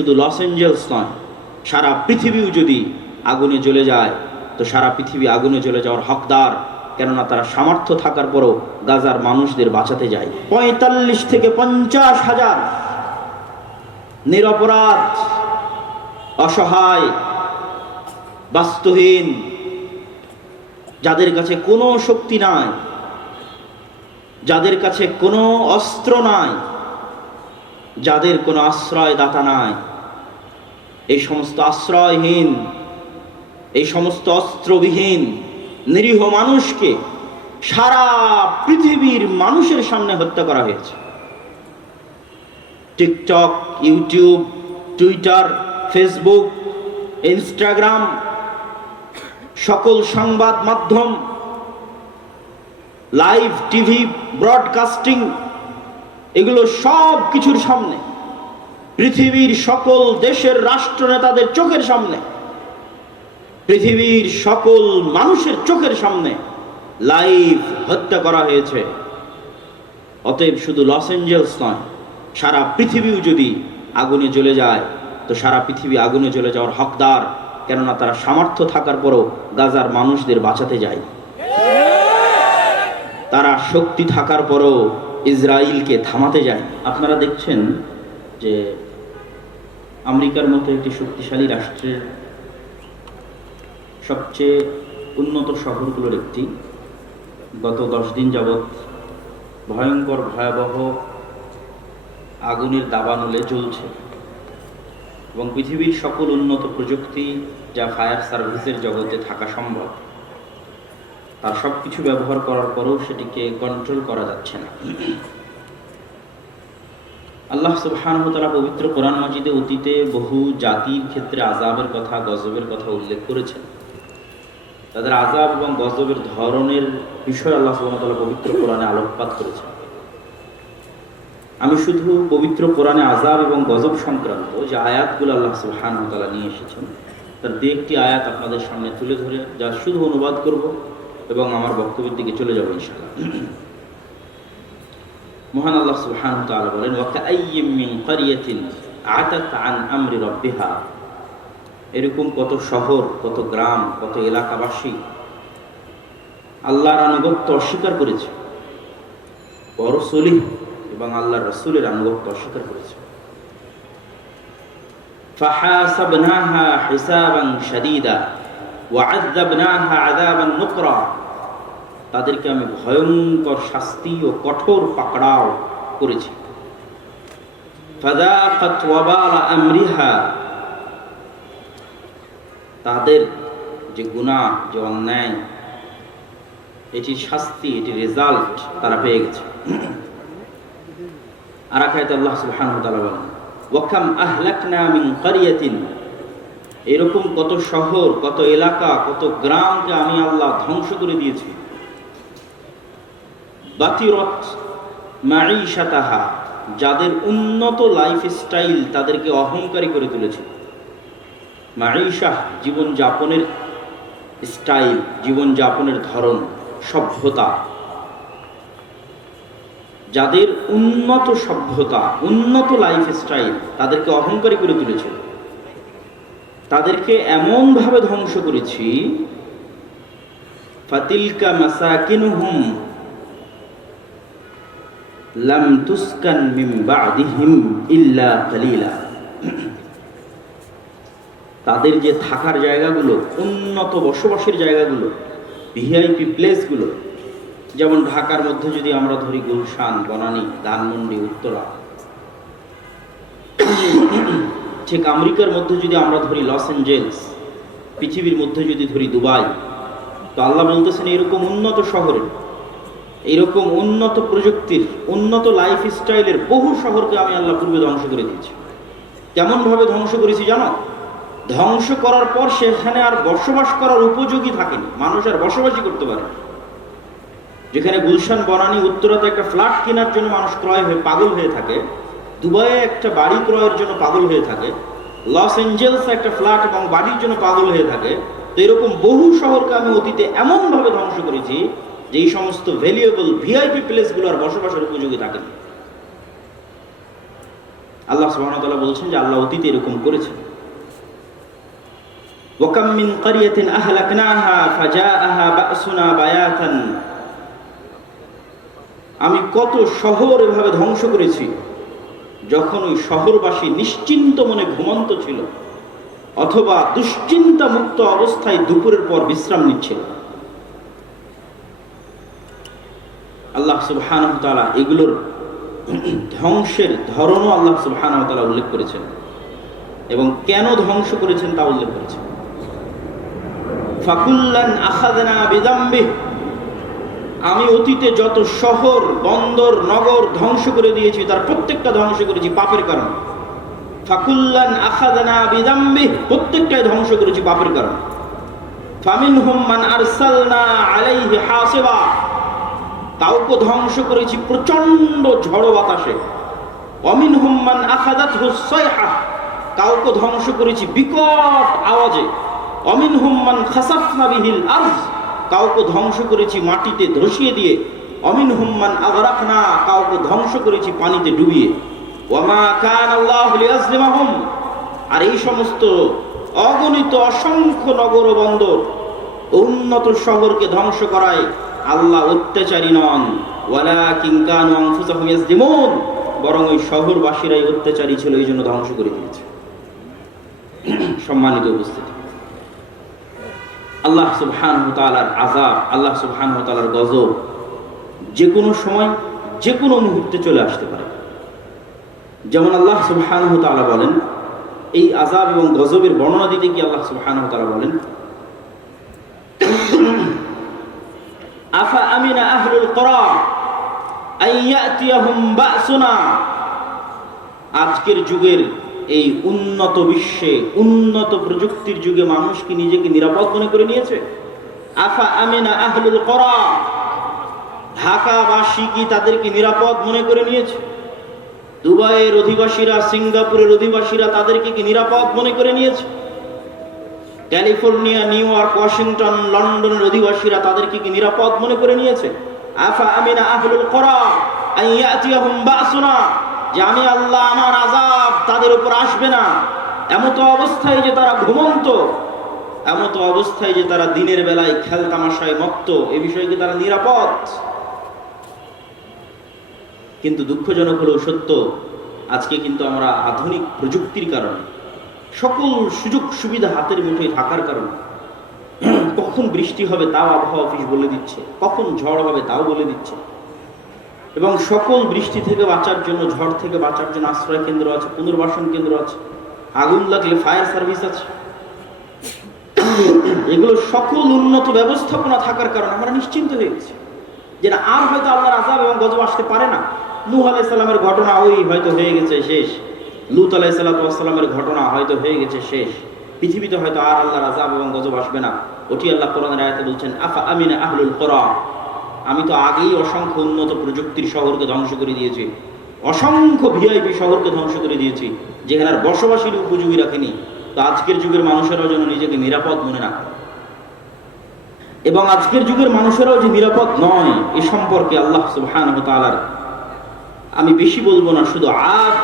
শুধু Los Angeles নয়, সারা পৃথিবীও যদি আগুনে জ্বলে যায়, তো সারা পৃথিবী আগুনে জ্বলে যাওয়ার হকদার, কেননা তারা সামর্থ্য থাকার পরও গাজার মানুষদের বাঁচাতে যায়। পঁয়তাল্লিশ থেকে পঞ্চাশ হাজার নিরপরাধ, অসহায়, বাস্তুহীন, যাদের কাছে কোনো শক্তি নাই, যাদের কাছে কোনো অস্ত্র নাই, যাদের কোনো আশ্রয় দাতা নাই এই সমস্ত আশ্রয়হীন, এই সমস্ত অস্ত্রবিহীন, নিরীহ মানুষকে সারা পৃথিবীর মানুষের সামনে হত্যা করা হয়েছে। TikTok, YouTube, Twitter, Facebook, Instagram, সকল সংবাদ মাধ্যম, লাইভ টিভি, ব্রডকাস্টিং, এগুলো সব কিছুর সামনে পৃথিবীর সকল দেশের রাষ্ট্রনেতাদের চোখের সামনে, পৃথিবীর সকল মানুষের চোখের সামনে লাইভ হত্যা করা হয়েছে। অতএব শুধু লস অ্যাঞ্জেলস নয়, সারা পৃথিবীও যদি আগুনে জ্বলে যায়, তো সারা পৃথিবী আগুনে জ্বলে যাওয়ার হকদার, কেননা তারা সামর্থ্য থাকার পরও গাজার মানুষদের বাঁচাতে যায়। তারা শক্তি থাকার পরও ইসরায়েলকে থামাতে যায়। আপনারা দেখছেন যে আমেরিকার মতো একটি শক্তিশালী রাষ্ট্রের সবচেয়ে উন্নত শহরগুলোর একটি। গত দশ দিন যাবৎ ভয়ঙ্কর ভয়াবহ আগুনের দাবানলে জ্বলছে এবং পৃথিবীর সকল উন্নত প্রযুক্তি যা ফায়ার সার্ভিসের জগতে থাকা সম্ভব, তার সব কিছু ব্যবহার করার পরেও সেটিকে কন্ট্রোল করা যাচ্ছে না। আল্লাহ সুবহানহতালা পবিত্র কোরআন মাজিদে অতীতে বহু জাতির ক্ষেত্রে আজাবের কথা, গজবের কথা উল্লেখ করেছেন। তাদের আজাব এবং গজবের ধরনের বিষয় আল্লাহ সুবহানতালা পবিত্র কোরআনে আলোকপাত করেছেন। আমি শুধু পবিত্র কোরআনে আজাব এবং গজব সংক্রান্ত যে আয়াতগুলো আল্লাহ সুবহানহতালা নিয়ে এসেছেন, তার দু একটি আয়াত আপনাদের সামনে তুলে ধরে, যা শুধু অনুবাদ করব এবং আমার বক্তব্যের দিকে চলে যাব ইনশাআল্লাহ। মহান আল্লাহ সুবহানাহু ওয়া তাআলা বলেন ওয়া কাআইয়্যিম মিন ক্বরিয়াতিন আতাত আন আমরি রাব্বিহা এরকম কত শহর কত গ্রাম কত এলাকাবাসী আল্লাহর আনুগত্য অস্বীকার করেছে পরসলিহ এবং আল্লাহর রসুলের আনুগত্য অস্বীকার করেছে فحاسبناها حسابا شديدا وعذبناها عذابا نكرا তাদেরকে আমি ভয়ঙ্কর শাস্তি ও কঠোর পাকড়াও করেছি। তাদের যে গুনাহ, যে অন্যায়, এটির শাস্তি, এটির রেজাল্ট তারা পেয়ে গেছে। আর আখায়তে আল্লাহ সুবহানাহু ওয়াকাম আহলাকনা মিন ক্বরিয়াতিন এরকম কত শহর, কত এলাকা, কত গ্রামকে আমি আল্লাহ ধ্বংস করে দিয়েছি। বাতিরত মাঈশাতাহা, যাদের উন্নত লাইফ স্টাইল তাদেরকে অহংকারী করে তুলেছে মাঈশাহ জীবন যাপনের স্টাইল জীবনযাপনের ধরন, সভ্যতা। যাদের উন্নত সভ্যতা, উন্নত লাইফ স্টাইল তাদেরকে অহংকারী করে তুলেছে তাদেরকে এমনভাবে ধ্বংস করেছি, ফাতিলকা মাসাকিনুহুম লাম তুসকান মিন বাদিহিম ইল্লা কালিলা। তাদের যে থাকার জায়গাগুলো, উন্নত বসবাসের জায়গাগুলো ভিআইপি প্লেসগুলো যেমন ঢাকার মধ্যে যদি আমরা ধরি গুলশান, বনানী, ধানমন্ডি, উত্তরা, ঠিক আমেরিকার মধ্যে যদি আমরা ধরি লস অ্যাঞ্জেলস, পৃথিবীর মধ্যে যদি ধরি দুবাই, তো আল্লাহ বলতেছেন এরকম উন্নত শহরে এইরকম উন্নত প্রযুক্তির, উন্নত লাইফ স্টাইলের বহু শহরকে আমি আল্লাহ পূর্বে ধ্বংস করে দিয়েছি। কেমনভাবে ধ্বংস করেছি জানো? ধ্বংস করার পর সেখানে আর বসবাস করার উপযোগী থাকেনি। মানুষ আর বসবাসই করতে পারে যেখানে গুলশান, বনানী, উত্তরাতে একটা ফ্ল্যাট কেনার জন্য মানুষ ক্রয় হয়ে পাগল হয়ে থাকে, দুবাইয়ে একটা বাড়ি ক্রয়ের জন্য পাগল হয়ে থাকে, লস এঞ্জেলস একটা ফ্ল্যাট এবং বাড়ির জন্য পাগল হয়ে থাকে, তো এরকম বহু শহরকে আমি অতীতে এমনভাবে ধ্বংস করেছি যে এই সমস্ত ভ্যালুয়েবল ভিআইপি প্লেসগুলো আর বসবাসের উপযোগী থাকে আল্লাহ তাআলা বলছেন যে আল্লাহ অতীতে এরকম করেছেন। ওয়াকাম মিন ক্বরিয়াতিন আহলাকনাহা ফাজাআহা বাসুনা বায়াতান। আমি কত শহর এভাবে ধ্বংস করেছি, যখন ওই শহরবাসী নিশ্চিন্ত মনে ঘুমন্ত ছিল, অথবা দুশ্চিন্তা মুক্ত অবস্থায় দুপুরের পর বিশ্রাম নিচ্ছিল। আল্লাহ সুবহানাহু তাআলা এগুলোর ধ্বংসের ধরনও আল্লাহ সুবহানাহু তাআলা উল্লেখ করেছেন। এবং কেন ধ্বংস করেছেন তা উল্লেখ করেছেন। আমি অতীতে যত শহর, বন্দর, নগর ধ্বংস করে দিয়েছি, তার প্রত্যেকটা ধ্বংস করেছি পাপের কারণে। প্রত্যেকটাই ধ্বংস করেছি পাপের কারণে। কাউকে ধ্বংস করেছি প্রচণ্ড ঝড়ো বাতাসে। অমিন হুম্মান আখাদাত কাউকে ধ্বংস করেছি বিকট আওয়াজে। অমিন হুম্মান খাসাফনা বিহিল কাউকে ধ্বংস করেছি মাটিতে ধসিয়ে দিয়ে। অমিন হুম্মান আগরাকনা। কাউকে ধ্বংস করেছি পানিতে ডুবিয়ে। ওয়ামা কান আল্লাহ লিয়াজলিমাহুম। আর এই সমস্ত অগণিত অসংখ্য নগর বন্দর উন্নত শহরকে ধ্বংস করায় আল্লাহ অত্যাচারী নন। ওয়ালা কিংকানু আনফুসাহুম ইয়াজলিমুন। বরং ওই শহরবাসীরাই অত্যাচারী ছিল, এই জন্য ধ্বংস করে দিয়েছে। সম্মানিত উপস্থিতি। আল্লাহ সুবহান তালার আজাব আল্লাহ সুবহান তালার গজব যে কোনো সময়, যে কোনো মুহূর্তে চলে আসতে পারে। যেমন আল্লাহ সুবহান তালা বলেন, এই আজাব এবং গজবের বর্ণনা দিতে কি আল্লাহ সুবহান তালা বলেন আফা আমিনা আহলুল করা আজকের যুগের এই উন্নত বিশ্বে, উন্নত প্রযুক্তির যুগে মানুষ কি নিজেকে নিরাপদ মনে করে নিয়েছে? আফা আমিনা আহলুল করা ঢাকাবাসী কি তাদেরকে নিরাপদ মনে করে নিয়েছে? দুবাইয়ের অধিবাসীরা, সিঙ্গাপুরের অধিবাসীরা তাদেরকে কি নিরাপদ মনে করে নিয়েছে? ক্যালিফোর্নিয়া, নিউ ইয়র্ক, ওয়াশিংটন, লন্ডনের অধিবাসীরা তাদেরকে কি নিরাপদ মনে করে নিয়েছে? আফা আমিনা আহলুল করা আইয়াতিয়াহুম বাসুনা, যে আমি আল্লাহ আমার আজাব তাদের উপর আসবে না। এমত অবস্থায় যে তারা ঘুমন্ত, এমত অবস্থায় যে তারা দিনের বেলায় খেল তামাশায় মত্ত, এ বিষয়ে কি তারা নিরাপদ? কিন্তু দুঃখজনক হলেও সত্য, আজকে কিন্তু আমরা আধুনিক প্রযুক্তির কারণে সকল সুযোগ সুবিধা হাতের মুঠোয় থাকার কারণে কখন বৃষ্টি হবে তাও আবহাওয়া অফিস বলে দিচ্ছে, কখন ঝড় হবে তাও বলে দিচ্ছে। এবং সকল বৃষ্টি থেকে বাঁচার জন্য, ঝড় থেকে বাঁচার জন্য আশ্রয় কেন্দ্র আছে, পুনর্বাসন কেন্দ্র আছে, আগুন লাগলে ফায়ার সার্ভিস আছে। এগুলো সকল উন্নত ব্যবস্থাপনা থাকার কারণে আমরা নিশ্চিন্ত হয়ে গেছি যে আর হয়তো আল্লাহর আজাব এবং গজব আসতে পারে না। নূহ আলাই সাল্লামের ঘটনা ওই হয়তো হয়ে গেছে, শেষ। লুত আলাই সাল্লামের ঘটনা হয়তো হয়ে গেছে শেষ। পৃথিবীতে হয়তো আর আল্লাহর আজাব এবং গজব আসবে না। ওটি আল্লাহ কোরআনের আয়াতে বলছেন, আফা আমিনা আহলুল কোরআন আমি তো আগেই অসংখ্য উন্নত প্রযুক্তির শহরকে ধ্বংস করে দিয়েছি। অসংখ্য ভিআইপি শহরকে ধ্বংস করে দিয়েছি, যেখানে আর বসবাসীর উপযোগী রাখেনি। তো আজকের যুগের মানুষেরাও যেন নিজেকে নিরাপদ মনে করে। এবং আজকের যুগের মানুষেরাও যে নিরাপদ নয়, এ সম্পর্কে আল্লাহ তালার আমি বেশি বলব না, শুধু আদ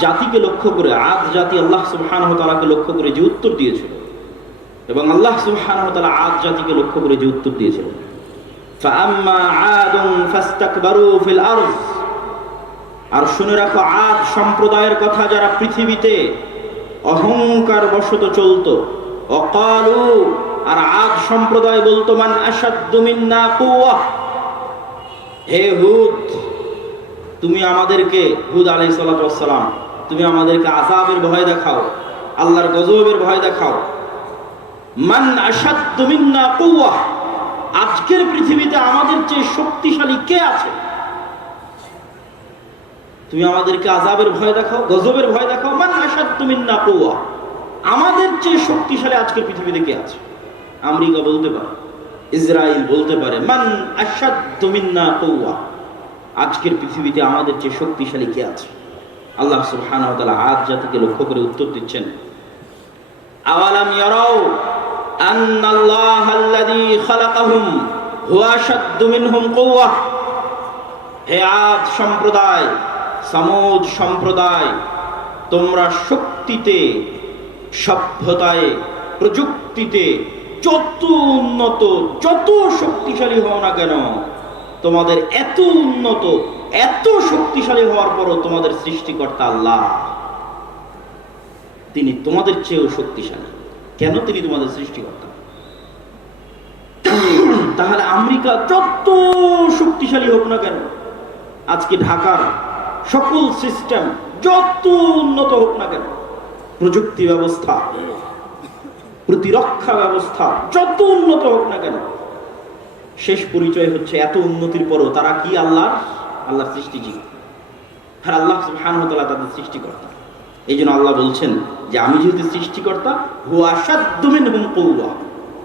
জাতিকে লক্ষ্য করে, আদ জাতি আল্লাহ সুবাহানহতালাকে লক্ষ্য করে যে উত্তর দিয়েছিল। এবং আল্লাহ সুবাহানহতালা আদ জাতিকে লক্ষ্য করে যে উত্তর দিয়েছিল। আর শুনে রাখো, আদ সম্প্রদায়ের কথা যারা পৃথিবীতে অহংকার বসত চলত, অকালু, আর আদ সম্প্রদায় বলতো, মান হে হুদ, তুমি আমাদেরকে হুদ আলাই সালাম তুমি আমাদেরকে আযাবের ভয় দেখাও, আল্লাহর গজবের ভয় দেখাও। মান আসাদ্দু মিন্না কুওয়া, আজকের পৃথিবীতে আমাদের চেয়ে শক্তিশালী কে আছে? তুমি আমাদেরকে আজাবের ভয় দেখাও, গজবের ভয় দেখাও, মান আসাদ তুমি না কৌয়া আমাদের চেয়ে শক্তিশালী আজকের পৃথিবীতে কে আছে? আমেরিকা বলতে পারে ইসরায়েল বলতে পারে, মান আসাদ তুমি না কৌয়া আজকের পৃথিবীতে আমাদের চেয়ে শক্তিশালী কে আছে? আল্লাহ সুবহান আজ জাতিকে লক্ষ্য করে উত্তর দিচ্ছেন। সম্প্রদায় তোমরা শক্তিতে, সভ্যতায়, প্রযুক্তিতে যত উন্নত যত শক্তিশালী হও না কেন, তোমাদের এত উন্নত এত শক্তিশালী হওয়ার পরও তোমাদের সৃষ্টিকর্তা আল্লাহ। তিনি তোমাদের চেয়েও শক্তিশালী। কেন তিনি তোমাদের সৃষ্টিকর্তা? তাহলে আমেরিকা যত শক্তিশালী হোক না কেন, আজকে ঢাকার সকল সিস্টেম যত উন্নত হোক না কেন, প্রযুক্তি ব্যবস্থা, প্রতিরক্ষা ব্যবস্থা যত উন্নত হোক না কেন, শেষ পরিচয় হচ্ছে এত উন্নতির পরও তারা কি আল্লাহ আল্লাহর সৃষ্টিজীবী আর আল্লাহ তাআলা তাদের সৃষ্টিকর্তা। এই জন্য আল্লাহ বলছেন যে, আমি যেহেতু সৃষ্টিকর্তা, হুয়া আসাদ্দু মিনহুম কুওয়া।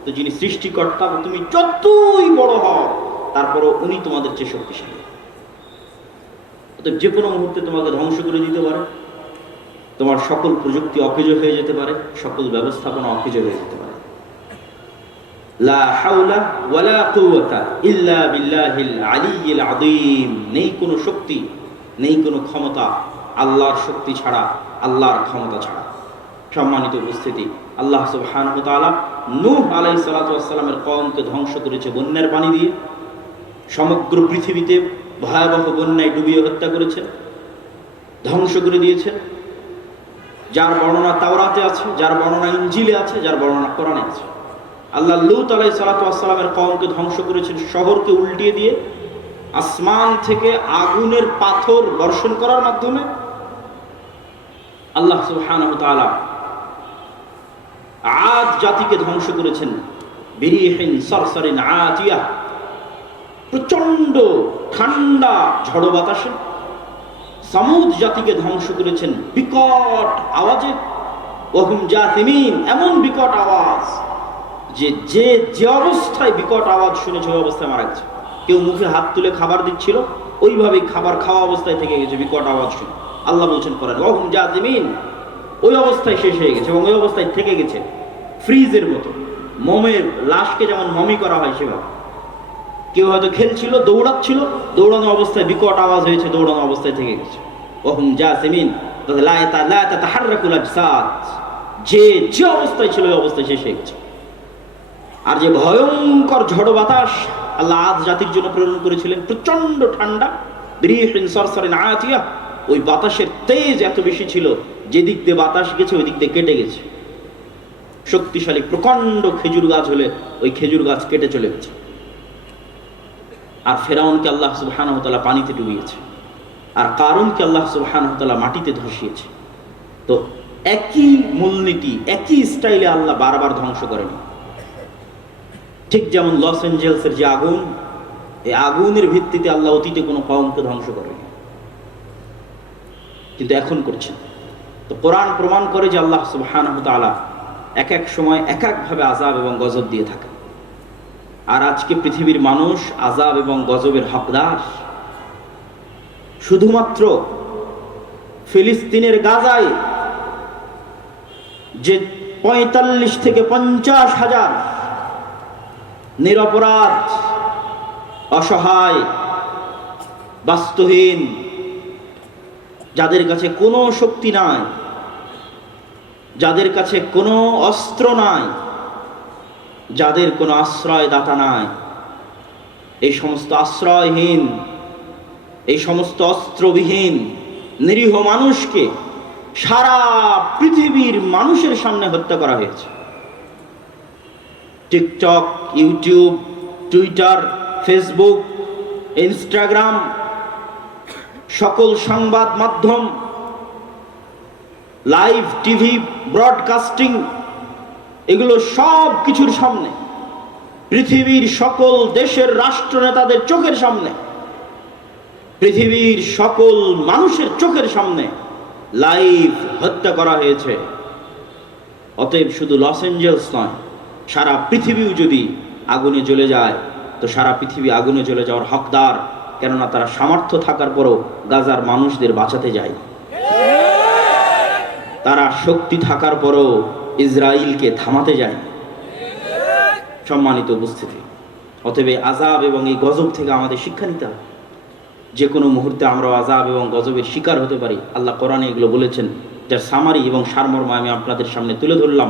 তো যিনি সৃষ্টিকর্তা তুমি যতই বড় হও, তারপরও উনি তোমাদের চেয়ে শক্তিশালী। অতএব যে কোনো মুহূর্তে তোমাকে ধ্বংস করে দিতে পারে। তোমার সকল প্রযুক্তি অকেজ হয়ে যেতে পারে, সকল ব্যবস্থাপনা অকেজ হয়ে যেতে লা হাওলা ওয়ালা কুওয়াতা নেই কোনো শক্তি, নেই কোনো ক্ষমতা আল্লাহর শক্তি ছাড়া, আল্লাহর ক্ষমতা ছাড়া। সম্মানিত উপস্থিতি, আল্লাহ সুবহানাহু ওয়া তাআলা নূহ আলাইহিস সালাতু ওয়াস কওমকে ধ্বংস করেছে বন্যার পানি দিয়ে। সমগ্র পৃথিবীতে ভয়াবহ বন্যায় ডুবিয়ে হত্যা করেছে, ধ্বংস করে দিয়েছে। যার বর্ণনা তাওরাতে আছে, যার বর্ণনা ইঞ্জিলে আছে, যার বর্ণনা কোরআনে আছে। আল্লাহ লুত আলাই সালাতামের কমকে ধ্বংস করেছেন শহরকে উল্টিয়ে দিয়ে, আসমান থেকে আগুনের পাথর বর্ষণ করার মাধ্যমে আল্লাহ তাআলা আদ জাতিকে ধ্বংস করেছেন। প্রচণ্ড ঠান্ডা ঝড়ো বাতাসে সামুদ জাতিকে ধ্বংস করেছেন বিকট আওয়াজে। এমন বিকট আওয়াজ যে যে যে অবস্থায় বিকট আওয়াজ শুনেছে ওই অবস্থায় মারা গেছে। কেউ মুখে হাত তুলে খাবার দিচ্ছিল, ওইভাবেই খাবার খাওয়া অবস্থায় থেকে গেছে, বিকট আওয়াজ শুনে। আল্লাহ বলছেন, করেন। ওহুম জাতিমিন ওই অবস্থায় শেষ হয়ে গেছে এবং ওই অবস্থায় থেকে গেছে ফ্রিজের মতো। মমের লাশকে যেমন মমি করা হয় সেভাবে। কেউ হয়তো খেলছিল, দৌড়াচ্ছিল, দৌড়ানো অবস্থায় বিকট আওয়াজ হয়েছে, দৌড়ানো অবস্থায় থেকে গেছে। ওহুম যা সেমিন যে যে অবস্থায় ছিল ওই অবস্থায় শেষ হয়ে গেছে। আর যে ভয়ঙ্কর ঝড় বাতাস আল্লাহ আজ জাতির জন্য প্রেরণ করেছিলেন প্রচণ্ড ঠান্ডা আয়াতিয়া, ওই বাতাসের তেজ এত বেশি ছিল যে দিক দিয়ে বাতাস গেছে ওই দিক দিয়ে কেটে গেছে। শক্তিশালী প্রকাণ্ড খেজুর গাছ হলে ওই খেজুর গাছ কেটে চলে গেছে। আর ফেরাউনকে আল্লাহ সুবহানাহু তাআলা পানিতে ডুবিয়েছে। আর কারণকে আল্লাহ সুবহানাহু তাআলা মাটিতে ধসিয়েছে। তো একই মূলনীতি, একই স্টাইলে আল্লাহ বারবার ধ্বংস করেনি। ঠিক যেমন লস এঞ্জেলসের যে আগুন, এই আগুনের ভিত্তিতে আল্লাহ অতীতে কোনো কওমকে ধ্বংস করেনি। কিন্তু এখন করছেন। তো কোরআন প্রমাণ করে যে আল্লাহ সুবহানাহু তাআলা এক এক সময় এক একভাবে আজাব এবং গজব দিয়ে থাকে আর আজকে পৃথিবীর মানুষ আজাব এবং গজবের হকদার। শুধুমাত্র ফিলিস্তিনের গাজায় যে পঁয়তাল্লিশ থেকে পঞ্চাশ হাজার নিরপরাধ, অসহায়, বাস্তুহীন, যাদের কাছে কোনো শক্তি নাই, যাদের কাছে কোনো অস্ত্র নাই, যাদের কোনো আশ্রয় দাতা নাই। এই সমস্ত আশ্রয়হীন, এই সমস্ত অস্ত্রবিহীন, নিরীহ মানুষকে সারা পৃথিবীর মানুষের সামনে হত্যা করা হয়েছে। TikTok, YouTube, Twitter, Facebook, Instagram, সকল সংবাদ মাধ্যম, লাইভ টিভি, ব্রডকাস্টিং, এগুলো সব কিছুর সামনে। পৃথিবীর সকল দেশের রাষ্ট্রনেতাদের চোখের সামনে। পৃথিবীর সকল মানুষের চোখের সামনে লাইভ হত্যা করা হয়েছে। অতএব শুধু লস এঞ্জেলস নয় সারা পৃথিবীও যদি আগুনে জ্বলে যায়, তো সারা পৃথিবী আগুনে জ্বলে যাওয়ার হকদার, কেননা তারা সামর্থ্য থাকার পরও গাজার মানুষদের বাঁচাতে যায়। তারা শক্তি থাকার পরও ইসরায়েলকে থামাতে যায়। সম্মানিত উপস্থিতি, অতএব আজাব এবং এই গজব থেকে আমাদের শিক্ষা নিতে হবে। যে কোনো মুহূর্তে আমরা আজাব এবং গজবের শিকার হতে পারি। আল্লাহ কোরআনে এগুলো বলেছেন, যার সামারি এবং সারমর্ম আমি আপনাদের সামনে তুলে ধরলাম।